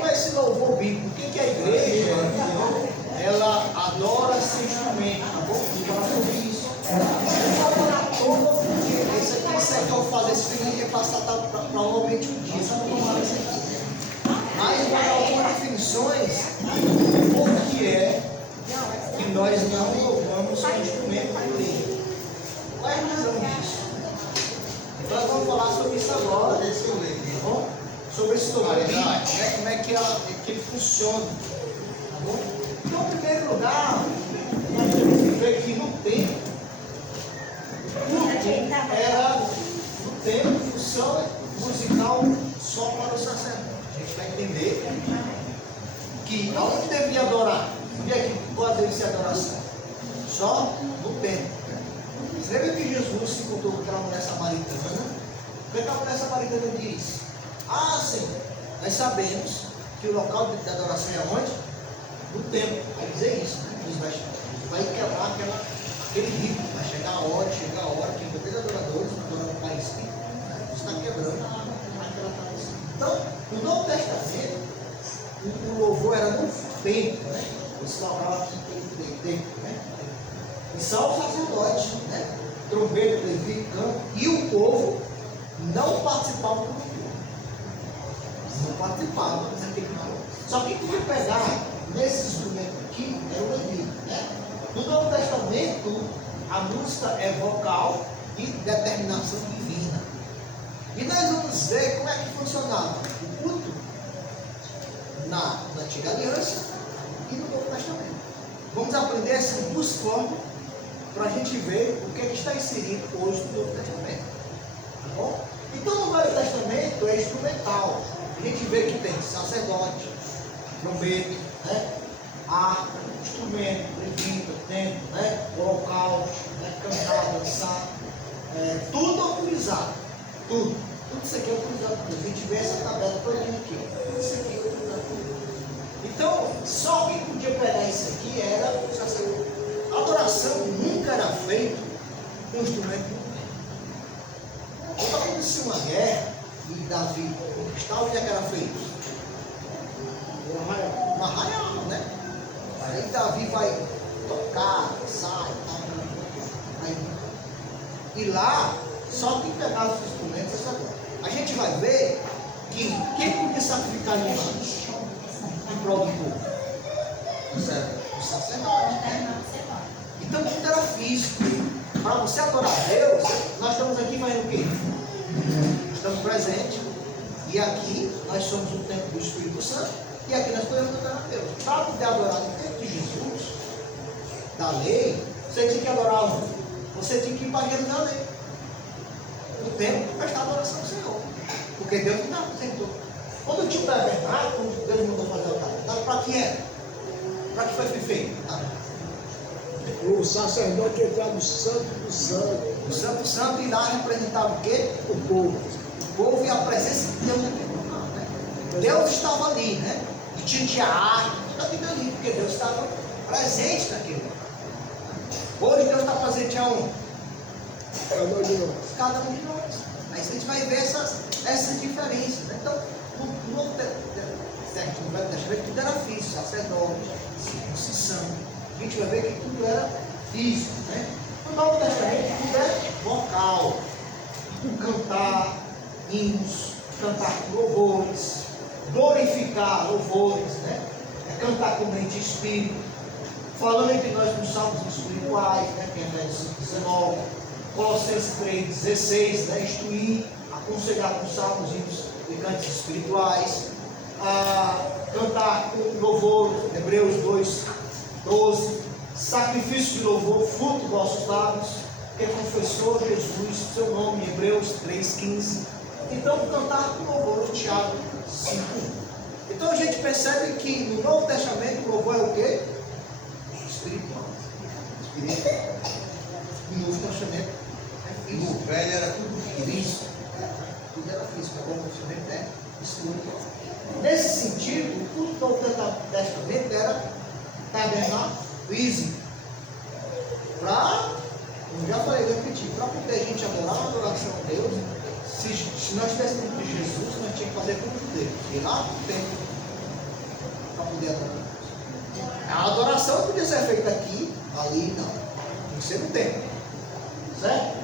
como é esse louvor bíblico? O que é a igreja? Ela adora sem instrumento, tá bom? Vamos falar sobre isso. Isso aqui que eu faço, esse filme é passar provavelmente um dia, só não tomar esse aqui. Mas vai dar algumas definições por que é que nós não louvamos com instrumento da igreja. Qual é a razão disso? Então nós vamos falar sobre isso agora, tá bom? Sobre esse louvor, né? Como é que ele funciona, tá bom? Então, em primeiro lugar, nós temos que ver que no tempo, era no tempo função musical só para o sacerdote. A gente vai entender que aonde devia adorar? Onde é que pode ser adoração? Só no templo. Você lembra que Jesus se encontrou com aquela mulher samaritana? O que a mulher samaritana diz? Ah, Senhor, nós sabemos que o local de adoração é onde? No templo. Vai dizer isso, né? Jesus vai quebrar aquele ritmo. Vai chegar a hora que aqueles adoradores adorando o Pai Espírito, está quebrando aquela tradição. Então, no Novo Testamento, o louvor era no templo, né? Esse local aqui tem templo, né? E só o sacerdote, né? Trombeta, levi, canto, e o povo não participavam do louvor. Não participavam daquele louvor. Só que quem ia pegar nesse instrumento aqui é o levi, né? No Novo Testamento, a música é vocal e determinação divina. E nós vamos ver como é que funcionava o culto na Antiga Aliança e no Novo Testamento. Vamos aprender essas duas formas para a gente ver o que está inserido hoje no Novo Testamento. Tá bom? Então, no Velho Testamento é instrumental. A gente vê que tem sacerdote, trombeta, né? Harpa, instrumento, levita, templo, né? Holocausto, né? Cantar, dançar, tudo autorizado. Tudo isso aqui é autorizado. A gente vê essa tabela toda aqui. Tudo isso aqui é autorizado. Então, só quem podia pegar isso aqui era o sacerdote. A adoração nunca era feita com instrumento do tempo. Quando acontecia uma guerra e Davi conquistava, onde é que era feito? Um arraial, né? Aí Davi vai tocar, sai, e lá, só quem pegava os instrumentos é sacerdote. A gente vai ver que quem podia sacrificar animais em prol do povo? O sacerdote, né? Então tudo era físico. Para você adorar a Deus, nós estamos aqui fazendo o quê? Estamos presentes. E aqui nós somos o templo do Espírito Santo. E aqui nós podemos adorar a Deus. Para poder adorar no tempo de Jesus, da lei, você tinha que adorar onde? Você tinha que ir para Jerusalém. No templo, prestar adoração ao Senhor. Porque Deus não estava presente. Quando tinha o tabernáculo, Deus mandou fazer o tabernáculo, para que era? Para que foi feito? Tá? O sacerdote entrava no Santo do Santo. O Santo Santo, e lá representava o quê? O povo. O povo e a presença de Deus naquele local, né? Deus estava ali, né? E tinha arte, tudo aquilo ali, porque Deus estava presente naquele local. Hoje Deus está presente aonde? Cada um de nós. Cada um de nós. Aí a gente vai ver essas diferenças, né? Então, no Novo Testamento, tudo era físico, sacerdote, circuncisão. A gente vai ver que tudo era físico, né? No Novo Testamento, tudo é vocal. Cantar hinos, cantar louvores, glorificar louvores, né? É cantar com mente e espírito, falando entre nós nos salmos espirituais, né? Que é Efésios 19, Colossenses 3,16, né? Instruir, aconselhar com salmos, hinos e cantos espirituais, cantar com louvor, Hebreus 2,12, sacrifício de louvor, fruto dos vossos lábios, que confessou Jesus, seu nome, Hebreus 3,15. Então, cantar com louvor, Tiago 5. Então a gente percebe que no Novo Testamento o louvor é o quê? Espiritual. No Novo Testamento é físico. No velho era tudo Físico. Tudo era físico. O Novo Testamento é espiritual. Nesse sentido, tudo do Novo Testamento era tabernáculo físico. Como já falei, vou repetir, para poder a gente adorar uma adoração a Deus, se nós estivéssemos de Jesus, nós tínhamos que fazer como Deus. Ir lá no templo, para poder adorar. A adoração podia ser feita aqui, ali, não. Tem que ser no templo. Certo?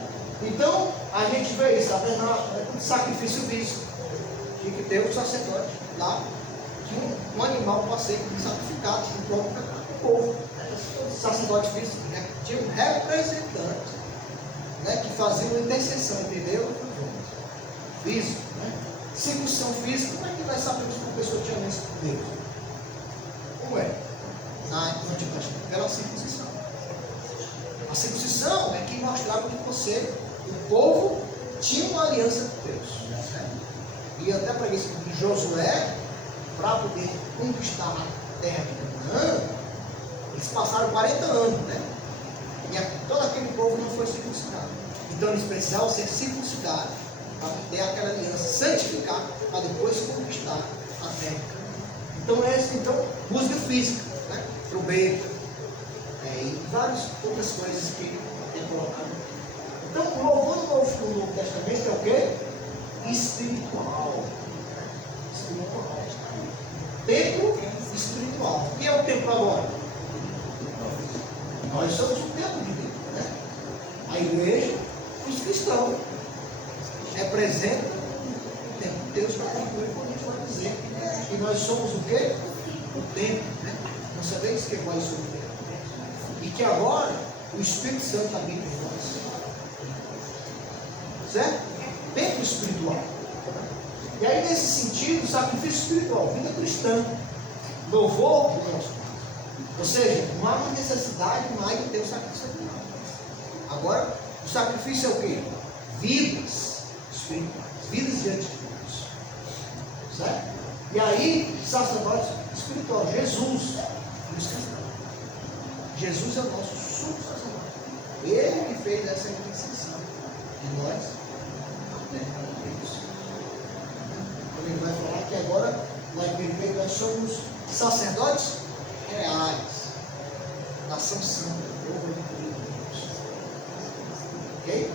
Então, a gente vê isso, no sacrifício físico. Tinha que ter um sacerdote lá, tinha um animal para ser sacrificado em prol do povo. Sacerdote físico, né? Tinha um representante, né, que fazia uma intercessão, entendeu? Físico, né? Circuncisão física, como é que nós sabemos que uma pessoa tinha aliança com Deus? Como é? No Antigo Testamento, pela circuncisão. A circuncisão é que mostrava que você, o povo, tinha uma aliança com Deus. Certo? E até para isso, de Josué, para poder conquistar a terra de Canaã, eles passaram 40 anos, né? E todo aquele povo não foi circuncidado. Então eles precisavam ser circuncidados para ter aquela aliança, santificar, para depois conquistar a terra. Então, música física, né? Trombeta, e várias outras coisas que tem colocado. Então, o louvor no Novo Testamento é o quê? Espiritual. Espiritual. Templo espiritual. O que é o templo agora? Nós somos o templo de Deus, né? A igreja, os cristãos, representa o templo de Deus, para concluir quando a gente vai dizer que nós somos o quê? O templo, né? Não sabeis que nós somos o templo. E que agora o Espírito Santo habita em nós. Certo? Templo espiritual. E aí, nesse sentido, sacrifício espiritual, vida cristã, louvor do nosso Pai. Ou seja, não há uma necessidade mais de ter o sacrifício espiritual. Agora, o sacrifício é o quê? Vidas espirituais, vidas diante de Deus. Certo? E aí, sacerdote espiritual, Jesus, nos cristãos. Jesus é o nosso sumo sacerdote. Ele que fez essa intercessão de nós até Deus. Então ele vai falar que agora vai perceber que nós somos sacerdotes reais, nação santa, povo de Deus. Ok?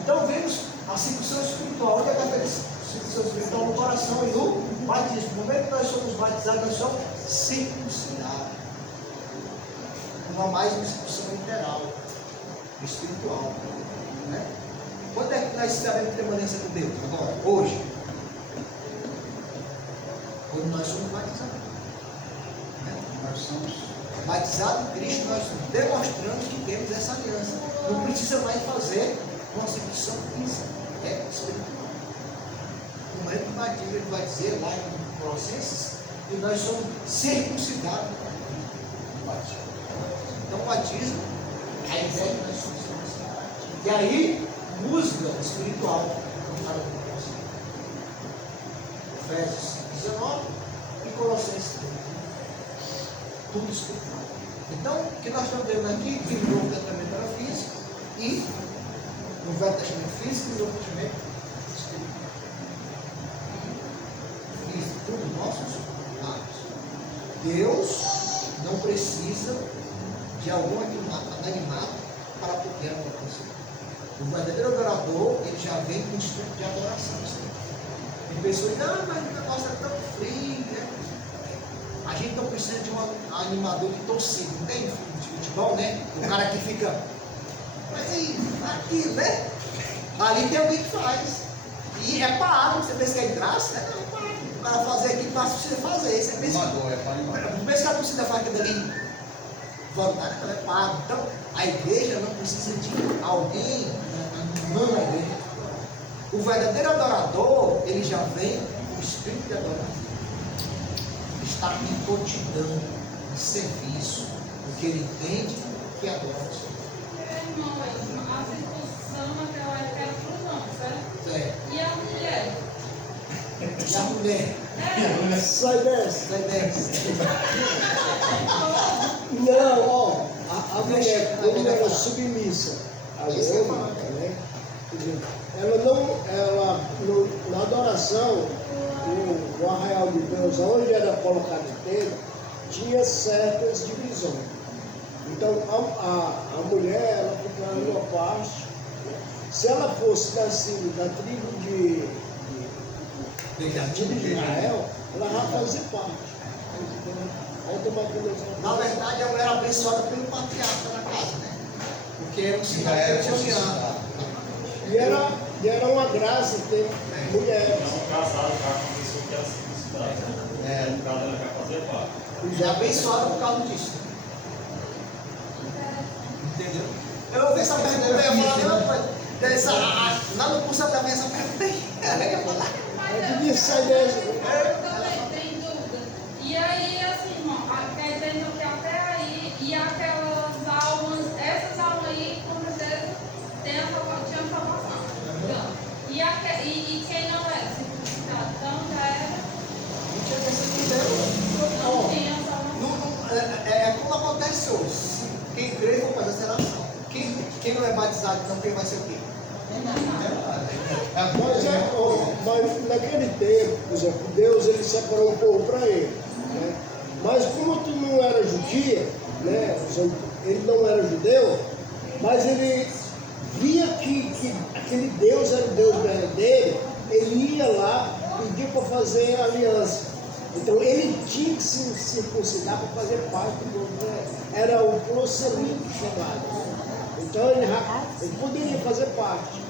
Então vemos a circuncisão espiritual. Onde é que a circuncisão espiritual? No coração e no batismo. No momento que nós somos batizados, nós somos circuncidados. Não há mais uma circuncisão literal, espiritual. Né? Quando é que nós estaremos permanência com Deus? Agora, hoje. Quando nós somos batizados. Né? Nós somos batizados em Cristo, nós demonstramos que temos essa aliança. Não precisa mais fazer uma circuncisão física, é espiritual. No momento do batismo, ele vai dizer lá em Colossenses que nós somos circuncidados no batismo. Então, o batismo é a ideia que nós somos circuncidados. E aí, música espiritual. Efésios 19 e Colossenses 3. Tudo espiritual. Então, o que nós estamos vendo aqui, que o Novo Testamento era físico, e no Velho Testamento físico e no Novo Testamento espiritual. Físico, tudo nossos lados. Deus não precisa de algum animado para poder adorar. O verdadeiro adorador, ele já vem com o espírito de adoração. Tem pessoas que dizem, mas o negócio é tão frio, né? A gente não precisa de um animador de torcida, não tem de futebol, né? O cara que fica, mas aí, aqui, né? Ali tem alguém que faz. E é pago, você pensa que é de graça? Não, é pago. O cara fazer aqui, não precisa fazer. Você pensa, não pensa que a torcida faz aquilo ali voluntário, ela é pago. Então, a igreja não precisa de alguém animando a igreja. O verdadeiro adorador, ele já vem com o espírito de adoração. Está em prontidão, em serviço, porque ele entende que adora o Senhor. Irmão, a circuncisão naquela época era para os homens, certo? É. E a mulher? E a mulher? Sai dessa. Sai dessa. Não, ó, a mulher, quando ela é submissa a Isso que eu homem, falo. né? Na adoração, o arraial de Deus, onde era colocado o templo, tinha certas divisões. Então, a mulher, ela ficava em uma parte. Se ela fosse nascida da tribo de Israel, ela já fazia parte. Aí tomar conta. Na verdade, a mulher era abençoada pelo patriarca na casa, né? Porque era um sinal que tinha união. E era uma graça ter mulheres. Então, casado já com uma pessoa que era circuncidada. No caso, ela quer fazer parte. E é abençoada por causa disso. Entendeu? Eu ouvi essa pergunta, eu ia falar, não, não custa também essa pergunta aí. Eu ia falar. Eu devia sair dessa. Eu tenho dúvida. E aí, assim, irmão, quer dizer que até aí, e aquelas almas, essas almas aí, com certeza, tinham salvação. Então, e quem não é circuncidado? Então já era. Não tinha essa Não tinha salvação. É como acontece hoje. Quem crê vai fazer será salvo. Quem não é batizado, então quem vai ser o quê? Mas naquele tempo, por exemplo, Deus ele separou um povo para ele. Né? Mas como tu não era judia, né? Ele não era judeu, mas ele via que aquele Deus era o Deus verdadeiro, ele ia lá, pedir para fazer aliança. Então ele tinha que se circuncidar para fazer parte do povo. Era o prosselito chamado. Então ele poderia fazer parte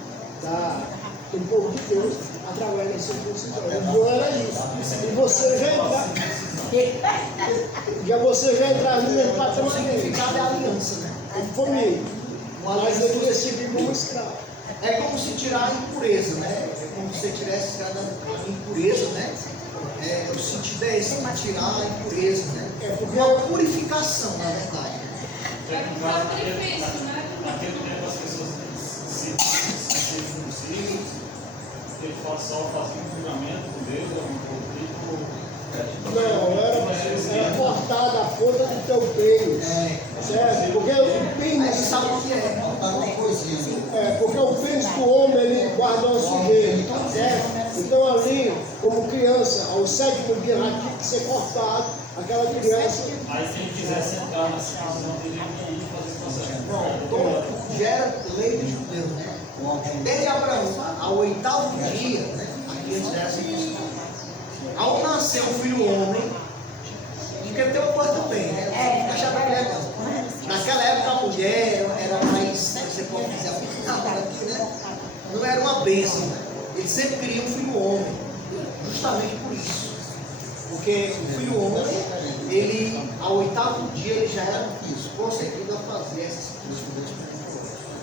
do povo de Deus através da circuncisão. Não era isso. E você já entrar no mesmo patrão O significado é aliança, né? comigo. Mas ele ia servir como escravo. É como se tirar a impureza, né? É como se você tivesse tirado a impureza, né? O sentido é esse, tirar a impureza, né? Uma purificação, na verdade. É um sacrifício, né? Naquele tempo as pessoas se circuncidam, eles só faziam um juramento com Deus, Não, era cortada a ponta do teu pênis. Certo? Porque o pênis. Aí sabe o que é? Porque o pênis do homem ele guarda o sujeito. Certo? Então ali, como criança, ao 7º dia já tinha que ser cortado aquela criança. Aí quem quisesse entrar na circuncisão teria que ir fazer esse processo. Bom, gera lei dos judeus, né? Desde Abraão, ao 8º dia, né? Aqui eles eram circuncidados. Ao nascer um filho homem, porque tem uma coisa também, né? Naquela época a mulher era mais, você pode dizer, aqui, né? Não era uma bênção, né? Eles sempre queriam um filho homem, justamente por isso. Porque o filho homem, ele, ao 8º dia, ele já era concedido a fazer essas circuncisões.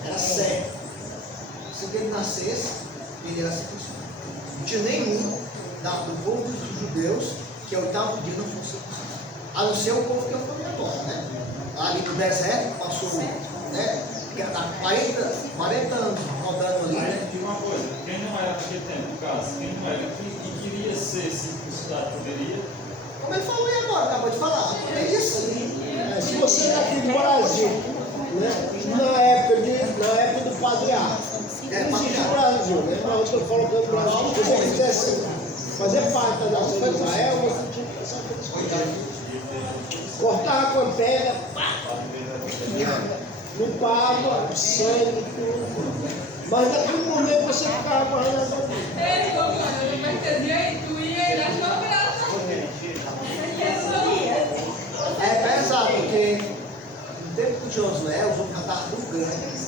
Era certo. Se ele nascesse, ele era circuncidado. Não tinha nenhum do povo dos judeus que ao 8º dia não fosse circuncidado. A não ser o povo que eu falei agora, né? Ali no deserto, passou, né? 40 anos rodando ali, né? E uma coisa, quem não era naquele tempo, no caso, quem não era e queria ser circuncidado, poderia? Como ele falou aí agora, acabou de falar, poderia sim. Se você está aqui no Brasil, né? na época do patriarca, não existe o Brasil, né? Mas eu estou colocando o Brasil. Se você quisesse fazer parte da nação de Israel, você tinha que passar pelos cuidados. Cortava com a pedra, limpava o sangue, tudo. Mas naquele momento você ficava com a raiva. Ele falou, eu não entendia e tu ia, ele achou graça. É pesado, porque no tempo de Josué, os homens já estavam do grande.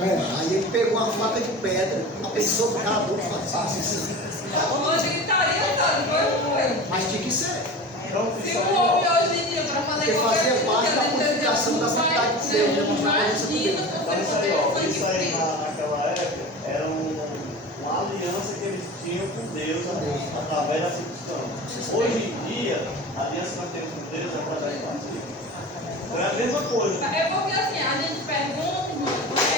Aí ele pegou uma faca de pedra, a pessoa ficava muito fácil. Hoje gritaria, sabe? Foi. Mas tinha que ser. Se o homem hoje em dia, para fazer Porque fazia parte da purificação da santidade de Deus, né? imagina você Isso aí naquela época era uma aliança que eles tinham com Deus através da circuncisão. Hoje em dia, a aliança que nós temos com Deus é através da circuncisão. Então é a mesma coisa. É porque assim, a gente pergunta, irmão, porque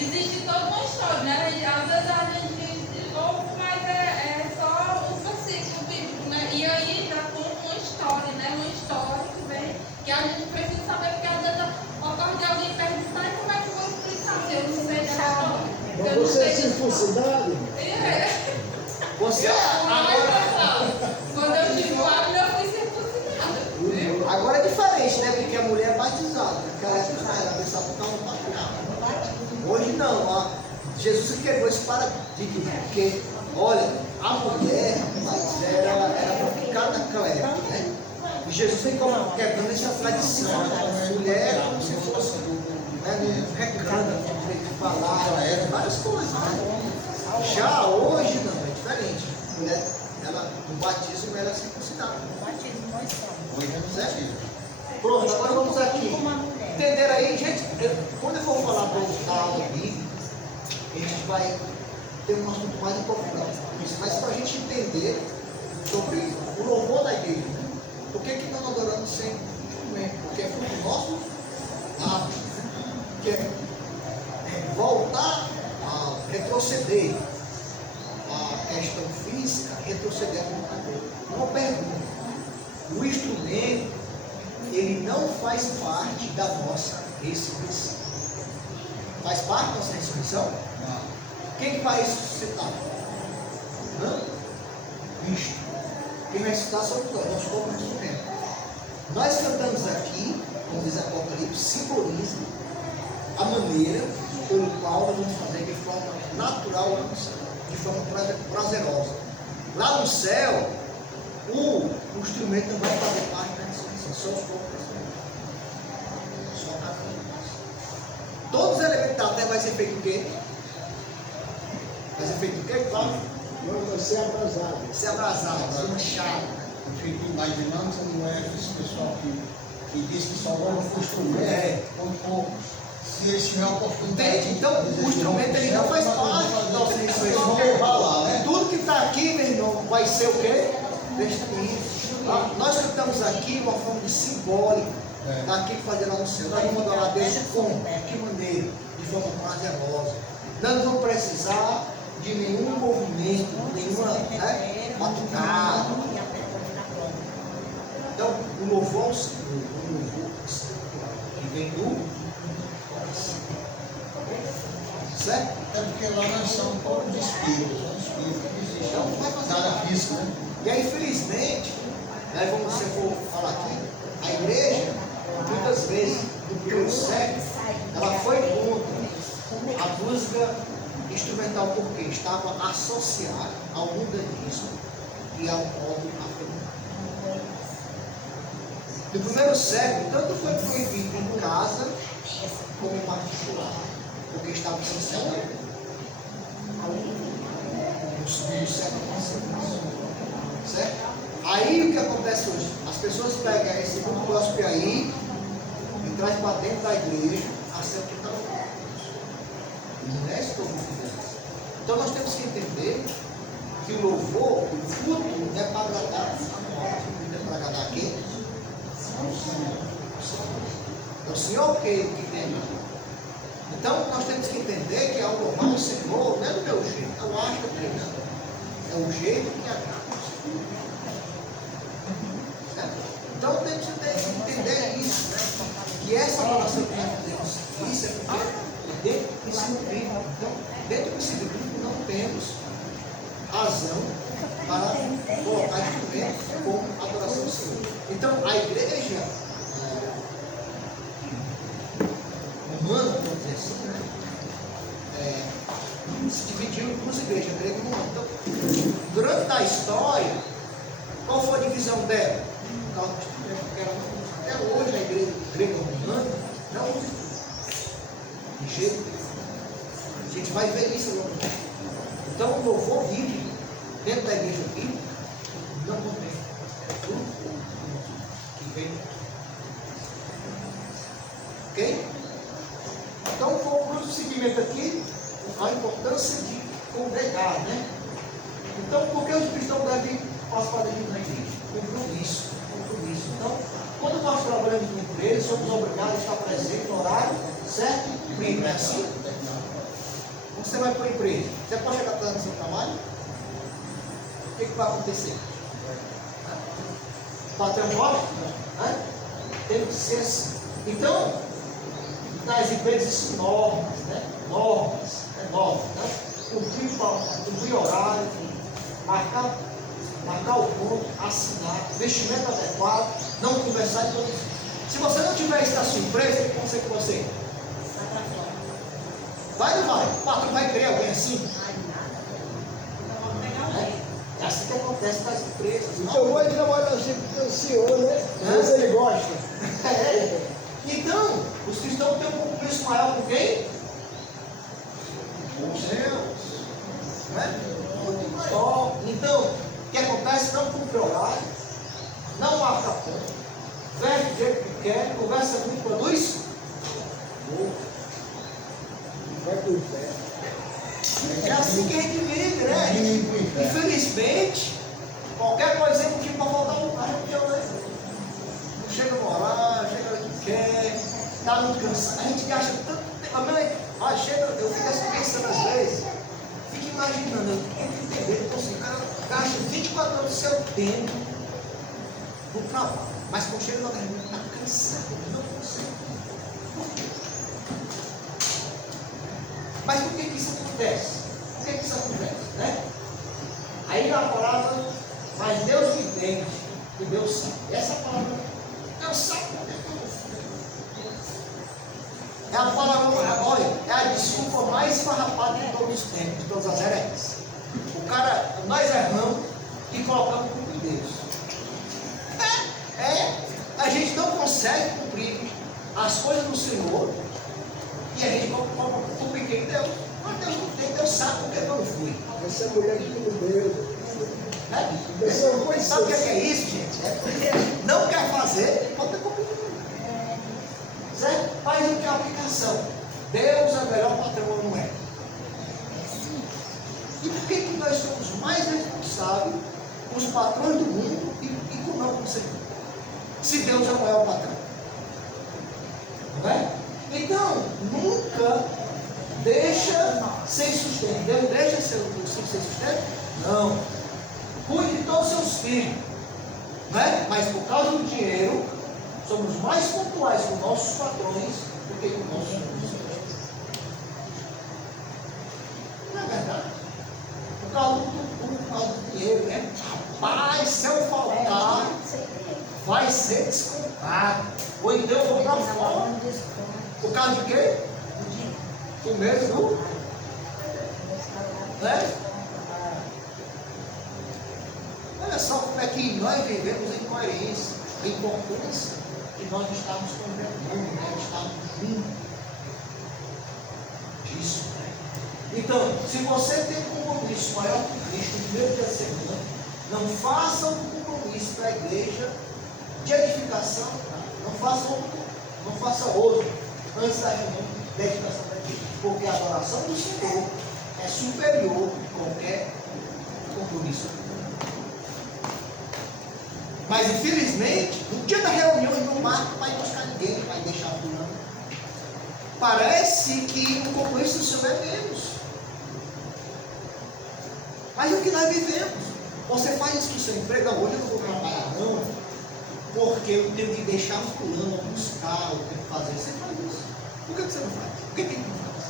existe toda uma história, né? Às vezes a gente ouve, mas é só os versículos bíblicos, né? E aí já conta uma história, né? Uma história que vem, que a gente precisa saber, porque às vezes ocorre de alguém perguntar e como é que eu vou explicar se eu não sei da história. Mas você é circuncidado? Você Quando eu tive padre, eu fui circuncidada. agora é diferente, né? Porque a mulher é batizada. Naquela época ela pensava que estava patriarca. Hoje não, ó. Jesus quebrou esse paradigma, porque, olha, a mulher era para ficar naquela época, né? E Jesus vem quebrando essa tradição, né? A mulher é como se fosse, né, um recanto, de falar, várias coisas, né? Já hoje não, é diferente. A mulher, ela, no batismo, ela é circuncidada. Certo? Pronto, agora vamos aqui. Entenderam aí, gente? Quando eu for falar da aula bíblica, a gente vai ter um assunto mais importante. Mas para a gente entender sobre o louvor da igreja, né? Por que nós adoramos sem instrumento? Porque é fruto do nosso hábito, né? Que é voltar a retroceder a questão física, retroceder a computador. Uma pergunta: o instrumento, ele não faz parte da nossa ressurreição? Faz parte da nossa ressurreição? Não. Quem que vai ressuscitar? Não? Cristo. Quem vai ressuscitar são nós, nosso corpo é um instrumento. Nós cantamos aqui, como diz Apocalipse, simboliza a maneira pelo qual nós vamos fazer de forma natural, de forma prazerosa. Lá no céu, o instrumento não vai fazer parte da ressurreição, só os corpos. Só a carne. Todos os elementos da terra vai ser feito o quê? Vai ser feito o quê, Cláudio? Vai ser abrasado. Ser abrasado, ser manchado. Eu fico imaginando como é esse pessoal que diz que só louva com instrumento, se eles tiverem a oportunidade. Entende? Então, o instrumento ele não faz parte da nossa ressurreição. Né? Tudo que está aqui, meu irmão, vai ser o quê? Vestido. Nós cantamos aqui uma forma de simbólica daquilo que fazer lá no céu. Nós vamos adorar a Deus como? De que maneira? De forma prazerosa. Nós não vamos precisar de nenhum movimento, nenhuma batucada. Então, o louvor que vem do coração. Certo? É porque lá nós somos todos espíritos, Então, não vai fazer nada nada. físico, né? E aí, infelizmente, né, como você for falar aqui, a igreja, muitas vezes, no primeiro século, ela foi contra a música instrumental porque estava associada ao mundanismo e ao modo afeminado. No primeiro século, tanto foi proibido em casa como em particular, porque estava associado no século passado. Certo? Aí o que acontece hoje? As pessoas pegam esse mundo gospel aí e trazem para dentro da igreja a ser o que está lá. Não é isso que eu vou dizer. Então nós temos que entender que o louvor, o fruto, é para agradar a nós. É para agradar quem? É o Senhor que tem. Então nós temos que entender que ao louvar o Senhor, não é do meu jeito, eu acho que eu tenho. É o jeito que agrada. Então temos que entender isso, né? Que essa adoração que nós fazemos, isso é porque dentro do princípio bíblico. Então, dentro do princípio bíblico não temos razão para colocar instrumentos como adoração ao Senhor. Então a igreja humana, vamos dizer assim, né? Se dividiu em duas igrejas, grega e romana. Então, durante a história, qual foi a divisão dela? Até hoje a igreja grega romana não usa de jeito nenhum. A gente vai ver isso logo. Então o louvor bíblico dentro da igreja bíblica não contém. É tudo que vem. Ok? Então para o seguimento aqui, a importância de congregar, né? Então por que os cristãos devem participar da igreja? Compromisso. Então, quando nós trabalhamos em empresa, somos obrigados a estar presente no horário certo e bem, não é assim? Quando você vai para a empresa, você pode chegar atrás do seu trabalho? O que vai acontecer? O patrão gosta? Tem que ser assim. Então, nas empresas existem normas, né? Normas, né? Cumprir horário, marcar o ponto, assinar, vestimento adequado, não conversar e produzir. Se você não tiver isso na sua empresa, o que acontece com você? Vai ou não vai? O patrão vai querer alguém assim? É assim que acontece nas empresas. Então, hoje trabalha assim com o senhor, né? veste do jeito que quer, conversa muito, produz pouco. Vai pro inferno. É assim que a gente vive, né? Infelizmente, qualquer coisa é motivo para voltar no carro, não chega a morar, chega onde quer, está muito cansado. A gente gasta tanto tempo. Chega, eu fico assim pensando às vezes, fico imaginando, eu tenho que entender, então assim, o cara gasta 24 horas do seu tempo no trabalho, mas quando chega na terra, está cansado, não consegue. Por quê? Mas por que isso acontece? Por que isso acontece, né? Aí na palavra, mas Deus me entende e Deus sabe. Essa palavra, Deus sabe onde é que eu fui. É a palavra, olha, é a desculpa mais farrapada de todos os tempos, de todas as heresias. O cara, nós erramos e colocamos culpa em Deus. A gente não consegue cumprir as coisas do Senhor e a gente coloca culpa em quem? Deus. Mas Deus não tem, Deus sabe porque eu não fui. Essa mulher que tudo deu. Sabe o que é isso, gente? É porque não quer fazer, pode ter culpa. Certo? Faz o que é a aplicação. Deus é o melhor patrão ou não é? E por que nós somos mais responsáveis com os patrões do mundo e com não com o Senhor? Se Deus é o maior patrão. Não é? Então, nunca deixa sem sustento. Deus deixa sem sustento? Não. Cuide de todos os seus filhos. Não é? Mas por causa do dinheiro, somos mais pontuais com nossos patrões do que com nossos filhos. Não é verdade? Por causa do dinheiro, né? Rapaz, se eu faltar, vai ser descontado. Ou então eu vou para fora. Por causa de quê? O mesmo, né? Olha só como é que nós vivemos em coerência, a importância que nós estamos congregando, né? Estamos juntos disso, né? Então, se você tem um compromisso maior que Cristo no primeiro dia da semana, não faça um compromisso para a igreja de edificação, não faça outro antes da reunião de edificação da igreja, porque a adoração do Senhor é superior a qualquer compromisso. Mas infelizmente, no dia da reunião ele não vai buscar ninguém, não vai deixar fulano. Parece que o compromisso do Senhor é menos. Mas é o que nós vivemos. Você faz isso no seu emprego, não, hoje eu não vou trabalhar não, porque eu tenho que deixar o fulano buscar, eu tenho que fazer. Você faz isso. Por que você não faz? Por que não faz?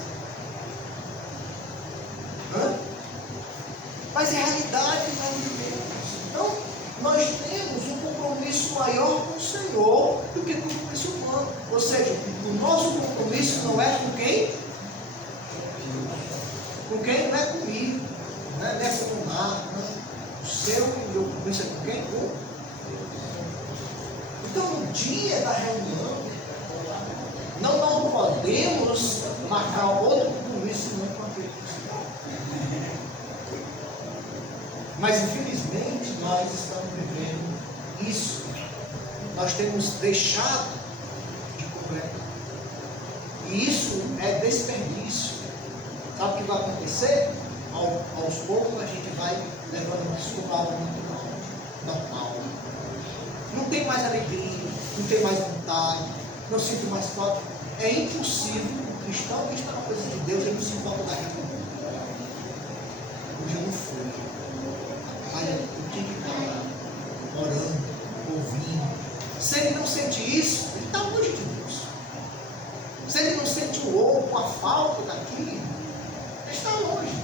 Hã? Mas é a realidade que nós vivemos. Então, nós temos um compromisso maior com o Senhor do que com o compromisso humano. Ou seja, o nosso compromisso não é com quem? Com quem não é comigo, não é com nada. O seu e o meu compromisso é com quem? Com Deus. Então, no dia da reunião, não podemos marcar outro compromisso não com aquele que o Senhor. Mas infelizmente nós estamos vivendo isso. Nós temos deixado de congregar. E isso é desperdício. Sabe o que vai acontecer? Aos poucos a gente vai levando isso para algo muito normal. Não tem mais alegria, não tem mais vontade, não sinto mais falta. É impossível um cristão que está na presença de Deus, ele não se importa da reunião. Hoje eu não fui. Olha, eu tinha que estar lá, orando, ouvindo. Se ele não sente isso, ele está longe de Deus. Se ele não sente o ouro, a falta daquilo, ele está longe.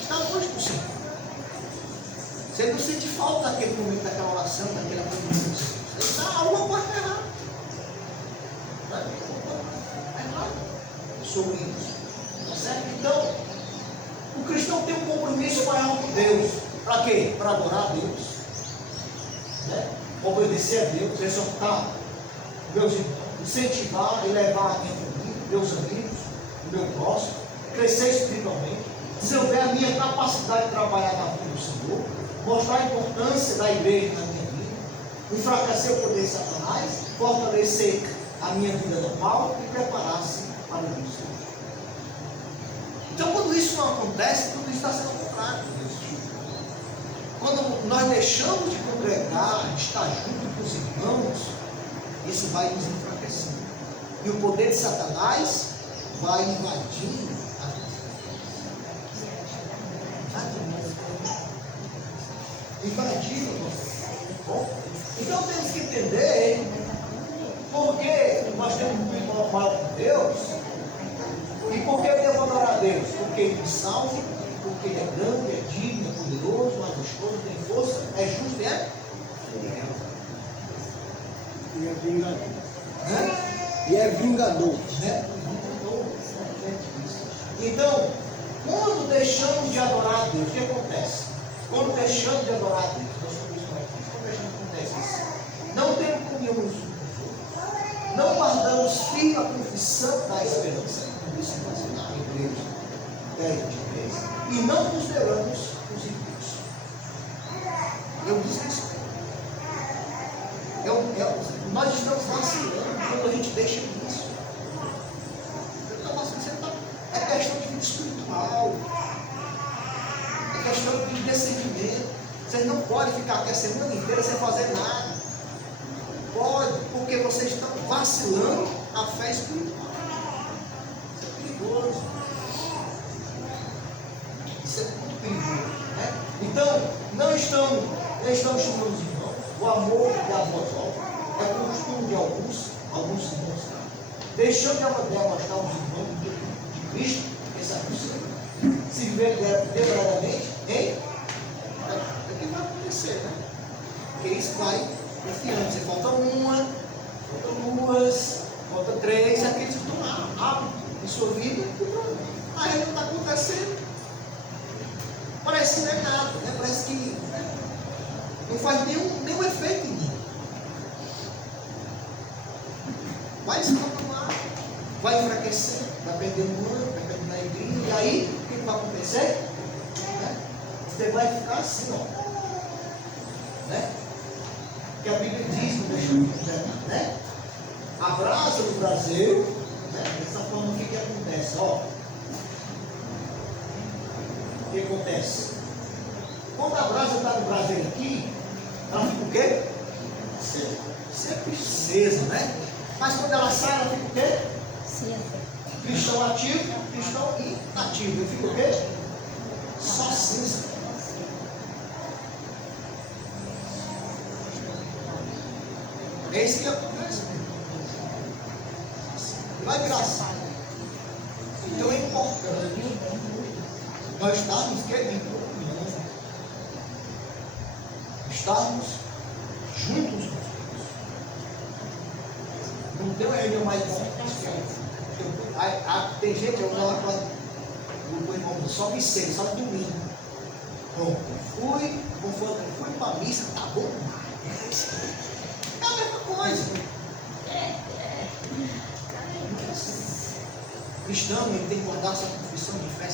Está longe do Senhor. Se ele não sente falta daquele momento, daquela oração, daquela comunhão, ele está alguma coisa errada. Sobre isso. Tá certo? Então, o cristão tem um compromisso maior com Deus. Para quê? Para adorar a Deus. Né? Obedecer a Deus, exortar meus irmãos, incentivar e levar a minha família, meus amigos, o meu próximo, crescer espiritualmente, desenvolver a minha capacidade de trabalhar na vida do Senhor, mostrar a importância da igreja na minha vida, enfraquecer o poder de Satanás, fortalecer a minha vida normal e preparar-se para o início. Então, quando isso não acontece, tudo isso está sendo ao contrário. Quando nós deixamos de congregar, de estar junto com os irmãos, isso vai nos enfraquecendo. E o poder de Satanás vai invadindo a vida. Invadindo a nossa. Bom, então temos que entender porque nós temos um irmão maior com Deus. E por que eu devo adorar a Deus? Porque Ele me salva, porque Ele é grande, é digno, é poderoso, majestoso, tem força, é justo e é fiel. E é vingador. Né? E é vingador. Né? Então, quando deixamos de adorar a Deus, o que acontece? Quando deixamos de adorar a Deus, quando acontece isso? Não temos comunhão uns com os outros. Não guardamos firme a confissão da esperança. Isso é na igreja 10:23. E não consideramos os ímpios. Eu disse isso. Nós estamos vacilando quando a gente deixa isso. É questão de vida espiritual. É questão de discernimento. Vocês não podem ficar aqui a semana inteira sem fazer nada. Pode, porque vocês estão vacilando a fé espiritual. Isso é perigoso. Isso é muito perigoso. Né? Então, não estamos chamando os irmãos. O amor e a voz alta é costume de alguns irmãos. Deixando de mostrar os irmãos de Cristo, esse é possível. Se viver deliberadamente, hein? É o que vai acontecer, né? Porque isso vai confiando. Você falta uma, falta duas, falta três, aqueles estão lá, hábito em sua vida e pronto. Aí não está acontecendo. Parece que não é nada, né? Parece que não faz nenhum efeito em mim. Vai se continuar, vai enfraquecer, vai perder um ano, vai perder a alegria, e aí o que vai acontecer? Né? Você vai ficar assim, ó. Né? Que a Bíblia diz, não deixa eu dizer, né? A brasa do braseiro, né? Dessa forma, o que acontece? Ó, o que acontece? Quando a brasa está no braseiro aqui, ela fica o quê? Sempre acesa, né? Mas quando ela sai, ela fica o quê? Cristão ativo, cristão inativo. E fica o quê? Só cinza. É isso que acontece. Vai virar assim. Então é importante nós estarmos em comunhão. Estarmos juntos. Não tem uma reunião mais importante. Tem gente, eu vou lá para o irmão, só me sei, só domingo. Pronto, fui para a missa, tá bom demais. É a mesma coisa. Cristão, ele tem que guardar sua confissão de fé.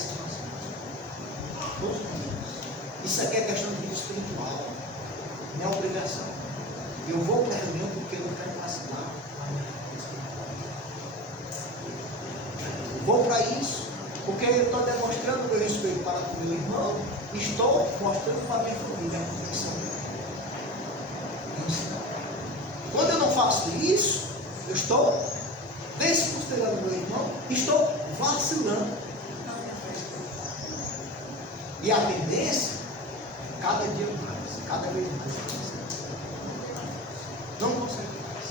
Isso aqui é questão de vida espiritual, não é obrigação. Eu vou para a reunião porque eu não quero vacilar. Vou para isso, porque eu estou demonstrando meu respeito para o meu irmão, estou mostrando para a minha família a confissão. Quando eu não faço isso, eu estou desconsiderando meu irmão, estou vacilando. E a tendência, cada dia mais, cada vez mais, não consegue mais.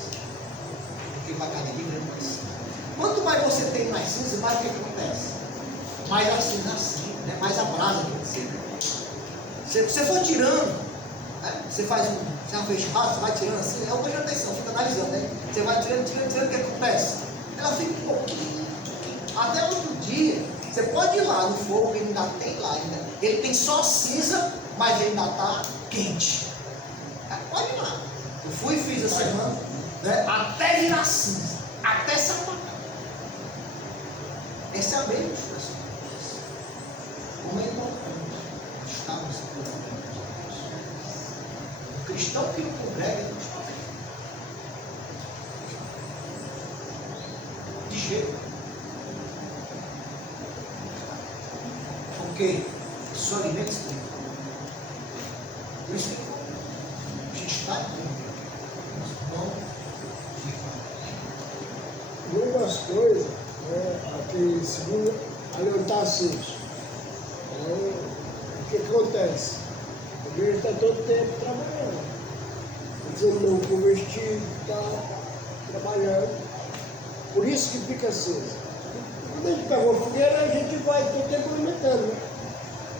Porque vai cada dia mais. Quanto mais você tem mais cinza, mais o que acontece? Mais a cinza assim, né? Mais a brasa que você. Se você for tirando, né? Você faz uma fechada, você vai tirando assim, eu preste atenção, fica analisando, né? Você vai tirando, o que acontece? Ela fica um pouquinho, até outro dia, você pode ir lá no fogo, ele ainda tem lá, ainda. Ele tem só cinza, mas ele ainda está quente. Pode ir lá. Eu fui e fiz a semana, né? Até virar cinza, até se apagar. Essa é a mesma expressão. Como é importante estarmos em comunhão. O cristão que não congrega não está bem. De jeito. Porque isso alimenta espiritual. Por isso que a gente está entendendo. Uma das coisas, aqui, segundo alimentar seus, o que acontece? A igreja está todo tempo trabalhando. Dizendo não convertido, está trabalhando. Por isso que fica acesa. Quando a gente pega uma fogueira, a gente vai todo tempo alimentando. Né?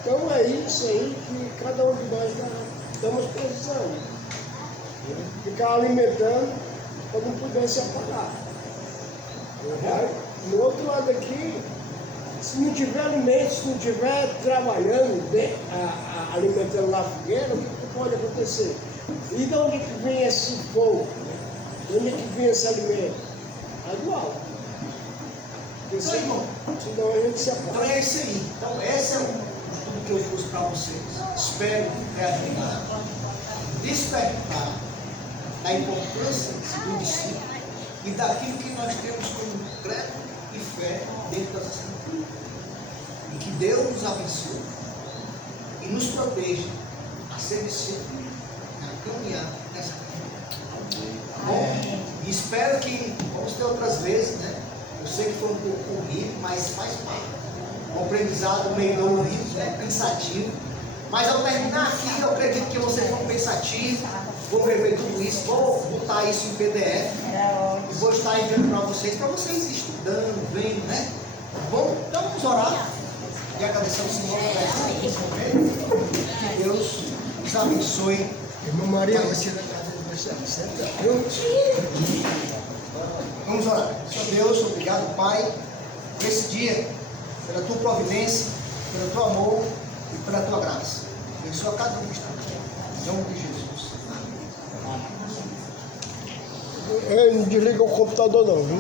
Então é isso aí que cada um de nós estamos precisando. Né? Ficar alimentando para não poder se apagar. No outro lado aqui, se não tiver alimento, se não tiver trabalhando, alimentando lá a fogueira, o que pode acontecer? E de onde que vem esse fogo? De onde que vem esse alimento? É do alto. Então, irmão, Senão a gente se apaga. então é isso aí. Então, esse é o estudo que eu trouxe para vocês. Espero ter ajudado, despertar a importância do discípulo e daquilo que nós temos como credo e fé dentro das Escrituras. E que Deus nos abençoe e nos proteja a ser discípulo, a caminhar nessa caminhada. Tá bom? E espero que vamos ter outras vezes, né? Eu sei que foi um pouco corrido, mas faz parte. Um aprendizado meio dolorido, né? Pensativo. Mas ao terminar aqui, eu acredito que vocês vão pensativos, vão rever tudo isso, vou botar isso em PDF e vou estar enviando para vocês estudando, vendo, né? Tá bom? Então vamos orar e agradecer ao Senhor nesse momento. Que Deus nos abençoe. Irmã Maria, você vai trazer você Vamos orar. Senhor Deus, obrigado, Pai, por esse dia, pela tua providência, pelo teu amor e pela tua graça. Abençoa cada um que está aqui. Em nome de Jesus. não desliga o computador não, viu?